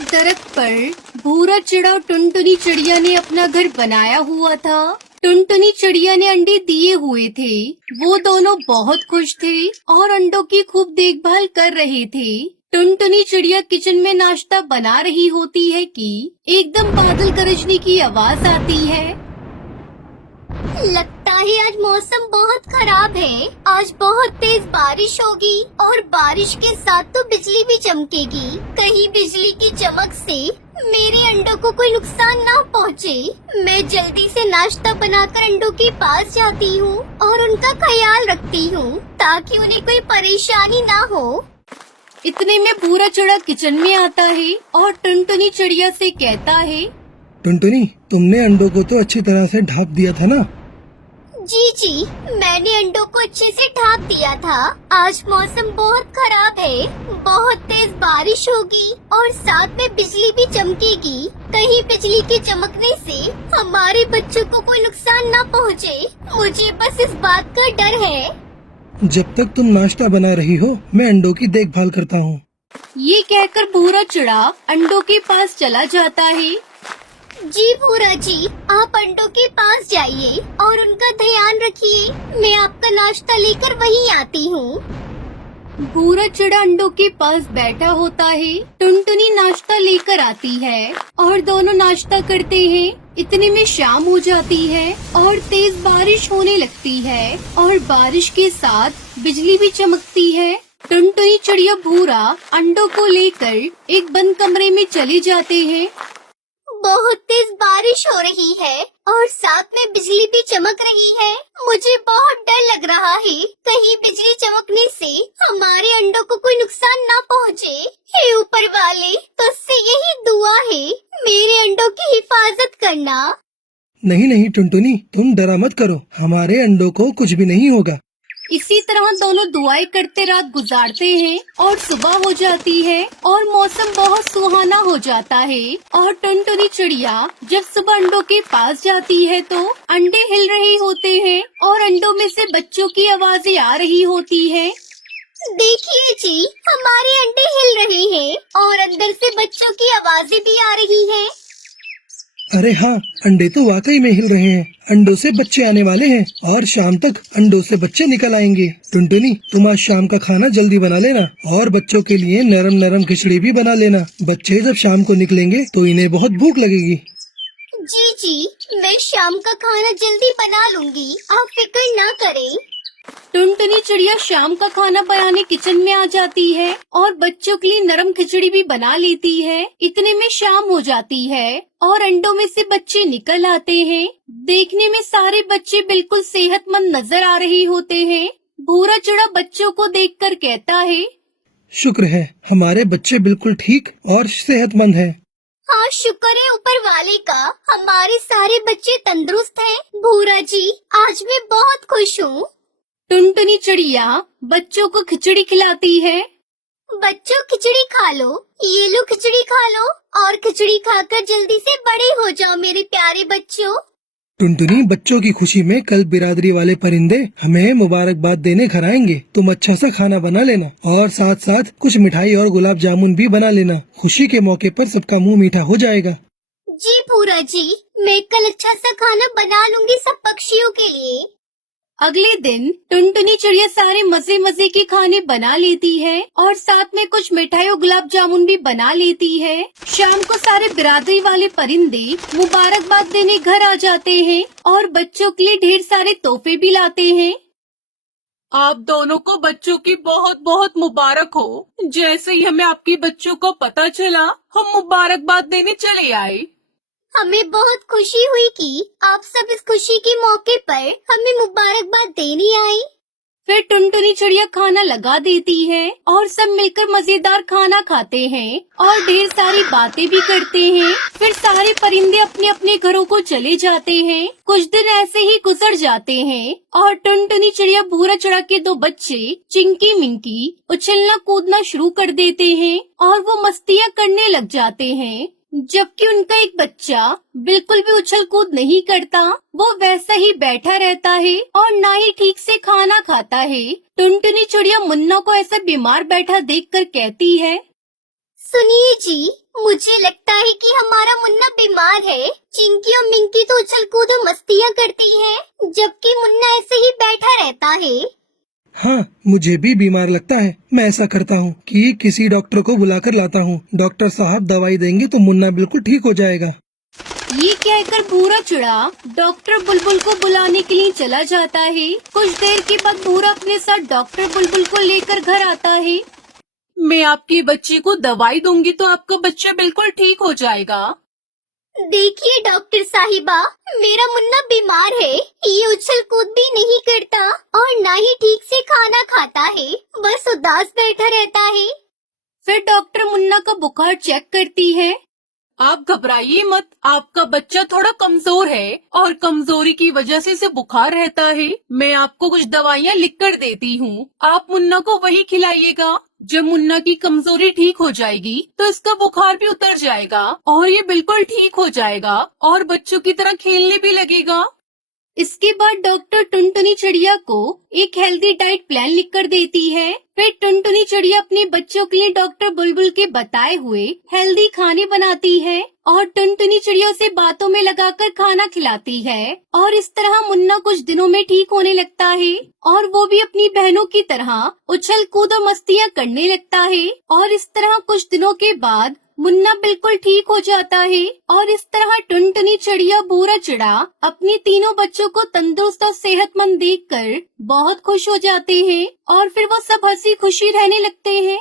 एक दरख्त पर भूरा चिड़ा और टुनटुनी चिड़िया ने अपना घर बनाया हुआ था। टुनटुनी चिड़िया ने अंडे दिए हुए थे। वो दोनों बहुत खुश थे और अंडों की खूब देखभाल कर रहे थे। टुनटुनी चिड़िया किचन में नाश्ता बना रही होती है कि एकदम बादल गरजने की आवाज आती है। लगता है आज मौसम बहुत खराब है। आज बहुत तेज बारिश होगी और बारिश के साथ तो बिजली भी चमकेगी। कहीं बिजली की चमक से मेरे अंडों को कोई नुकसान ना पहुँचे। मैं जल्दी से नाश्ता बनाकर अंडों के पास जाती हूँ और उनका ख्याल रखती हूँ ताकि उन्हें कोई परेशानी ना हो। इतने में भूरा चिड़ा किचन में आता है और टुनटुनी चिड़िया से कहता है, टुनटुनी, तुमने अंडों को तो अच्छी तरह से ढाँप दिया था ना? जी, मैंने अंडों को अच्छे से ढाँप दिया था। आज मौसम बहुत खराब है। बहुत तेज बारिश होगी और साथ में बिजली भी चमकेगी। कहीं बिजली के चमकने से हमारे बच्चों को कोई नुकसान ना पहुँचे। मुझे बस इस बात का डर है। जब तक तुम नाश्ता बना रही हो, मैं अंडों की देखभाल करता हूँ। ये कहकर भूरा चिड़ा अंडों के पास चला जाता है। जी भूरा जी, आप अंडों के पास जाइए और उनका ध्यान रखिए। मैं आपका नाश्ता लेकर वहीं आती हूँ। भूरा चिड़ा अंडों के पास बैठा होता है। टुनटुनी नाश्ता लेकर आती है और दोनों नाश्ता करते हैं। इतने में शाम हो जाती है और तेज बारिश होने लगती है और बारिश के साथ बिजली भी चमकती है। टुनटुनी चिड़िया भूरा अंडों को लेकर एक बंद कमरे में चले जाते हैं। बहुत तेज बारिश हो रही है और साथ में बिजली भी चमक रही है। मुझे बहुत डर लग रहा है कहीं बिजली चमकने से हमारे अंडों को कोई नुकसान ना पहुँचे। हे ऊपर वाले, तुझसे यही दुआ है, मेरे अंडों की हिफाजत करना। नहीं टुनटुनी, तुम डरा मत करो, हमारे अंडों को कुछ भी नहीं होगा। इसी तरह दोनों दुआएं करते रात गुजारते हैं और सुबह हो जाती है और मौसम बहुत सुहाना हो जाता है। और टुनटुनी चिड़िया जब सुबह अंडों के पास जाती है तो अंडे हिल रहे होते हैं और अंडों में से बच्चों की आवाजें आ रही होती है। देखिए जी, हमारे अंडे हिल रहे हैं और अंदर से बच्चों की आवाजें भी आ रही हैं। अरे हाँ, अंडे तो वाकई में हिल रहे हैं। अंडों से बच्चे आने वाले हैं और शाम तक अंडों से बच्चे निकल आएंगे। टुनटुनी, तुम आज शाम का खाना जल्दी बना लेना और बच्चों के लिए नरम नरम खिचड़ी भी बना लेना। बच्चे जब शाम को निकलेंगे तो इन्हें बहुत भूख लगेगी। जी, मैं शाम का खाना जल्दी बना लूंगी, आप फिक्र ना करें। टुनटुनी चिड़िया शाम का खाना बनाने किचन में आ जाती है और बच्चों के लिए नरम खिचड़ी भी बना लेती है। इतने में शाम हो जाती है और अंडों में से बच्चे निकल आते हैं। देखने में सारे बच्चे बिल्कुल सेहतमंद नजर आ रहे होते हैं। भूरा चिड़ा बच्चों को देखकर कहता है, शुक्र है, हमारे बच्चे बिल्कुल ठीक और सेहतमंद हैं। हाँ, शुक्र है ऊपर वाले का, हमारे सारे बच्चे तंदुरुस्त हैं। भूरा जी, आज मैं बहुत खुश हूँ। टुनटुनी चिड़िया बच्चों को खिचड़ी खिलाती है। बच्चों, खिचड़ी खा लो, ये लो खिचड़ी खा लो और खिचड़ी खाकर जल्दी से बड़े हो जाओ मेरे प्यारे बच्चों। टुनटुनी, बच्चों की खुशी में कल बिरादरी वाले परिंदे हमें मुबारकबाद देने घर आएंगे। तुम अच्छा सा खाना बना लेना और साथ साथ कुछ मिठाई और गुलाब जामुन भी बना लेना। खुशी के मौके पर सबका मुंह मीठा हो जाएगा। जी भूरा जी, मैं कल अच्छा सा खाना बना लूंगी सब पक्षियों के लिए। अगले दिन टुनटुनी चिड़िया सारे मजे मजे के खाने बना लेती है और साथ में कुछ मिठाई और गुलाब जामुन भी बना लेती है। शाम को सारे बिरादरी वाले परिंदे मुबारकबाद देने घर आ जाते हैं और बच्चों के लिए ढेर सारे तोहफे भी लाते हैं। आप दोनों को बच्चों की बहुत बहुत मुबारक हो। जैसे ही हमें आपके बच्चों को पता चला, हम मुबारकबाद देने चले आए। हमें बहुत खुशी हुई कि आप सब इस खुशी के मौके पर हमें मुबारकबाद देने आए। फिर टुनटुनी चिड़िया खाना लगा देती है और सब मिलकर मजेदार खाना खाते हैं और ढेर सारी बातें भी करते हैं। फिर सारे परिंदे अपने अपने घरों को चले जाते हैं। कुछ दिन ऐसे ही गुजर जाते हैं और टुनटुनी चिड़िया भूरा चिड़ा के दो बच्चे चिंकी मिंकी उछलना कूदना शुरू कर देते हैं और वो मस्तियाँ करने लग जाते हैं। जबकि उनका एक बच्चा बिल्कुल भी उछल कूद नहीं करता, वो वैसा ही बैठा रहता है और ना ही ठीक से खाना खाता है। टुनटुनी चिड़िया मुन्ना को ऐसा बीमार बैठा देखकर कहती है, सुनिए जी, मुझे मुझे लगता है कि हमारा मुन्ना बीमार है। चिंकी और मिंकी तो उछल कूद और मस्तियाँ करती हैं, जबकि मुन्ना ऐसे ही बैठा रहता है। हाँ, मुझे भी बीमार लगता है। मैं ऐसा करता हूँ कि किसी डॉक्टर को बुलाकर लाता हूँ। डॉक्टर साहब दवाई देंगे तो मुन्ना बिल्कुल ठीक हो जाएगा। ये कहकर भूरा चिड़ा डॉक्टर बुलबुल को बुलाने के लिए चला जाता है। कुछ देर के बाद भूरा अपने साथ डॉक्टर बुलबुल को लेकर घर आता है। मैं आपकी बच्ची को दवाई दूंगी तो आपका बच्चा बिल्कुल ठीक हो जाएगा। देखिए डॉक्टर साहिबा, मेरा मुन्ना बीमार है। ये उछल कूद भी नहीं करता और ना ही ठीक से खाना खाता है, बस उदास बैठा रहता है। फिर डॉक्टर मुन्ना का बुखार चेक करती है। आप घबराइए मत, आपका बच्चा थोड़ा कमजोर है और कमजोरी की वजह से इसे बुखार रहता है। मैं आपको कुछ दवाइयाँ लिख कर देती हूँ, आप मुन्ना को वही खिलाइएगा। जब मुन्ना की कमजोरी ठीक हो जाएगी तो इसका बुखार भी उतर जाएगा और ये बिल्कुल ठीक हो जाएगा और बच्चों की तरह खेलने भी लगेगा। इसके बाद डॉक्टर टुनटुनी चिड़िया को एक हेल्दी डाइट प्लान लिखकर देती है। फिर टुनटुनी चिड़िया अपने बच्चों के लिए डॉक्टर बुलबुल के बताए हुए हेल्दी खाने बनाती है और टुनटुनी चिड़िया उसे बातों में लगाकर खाना खिलाती है। और इस तरह मुन्ना कुछ दिनों में ठीक होने लगता है और वो भी अपनी बहनों की तरह उछल कूद और मस्तियाँ करने लगता है। और इस तरह कुछ दिनों के बाद मुन्ना बिल्कुल ठीक हो जाता है और इस तरह टुनटुनी चिड़िया भूरा चिड़ा अपने तीनों बच्चों को तंदुरुस्त और सेहतमंद देखकर बहुत खुश हो जाते हैं और फिर वो सब हंसी खुशी रहने लगते हैं।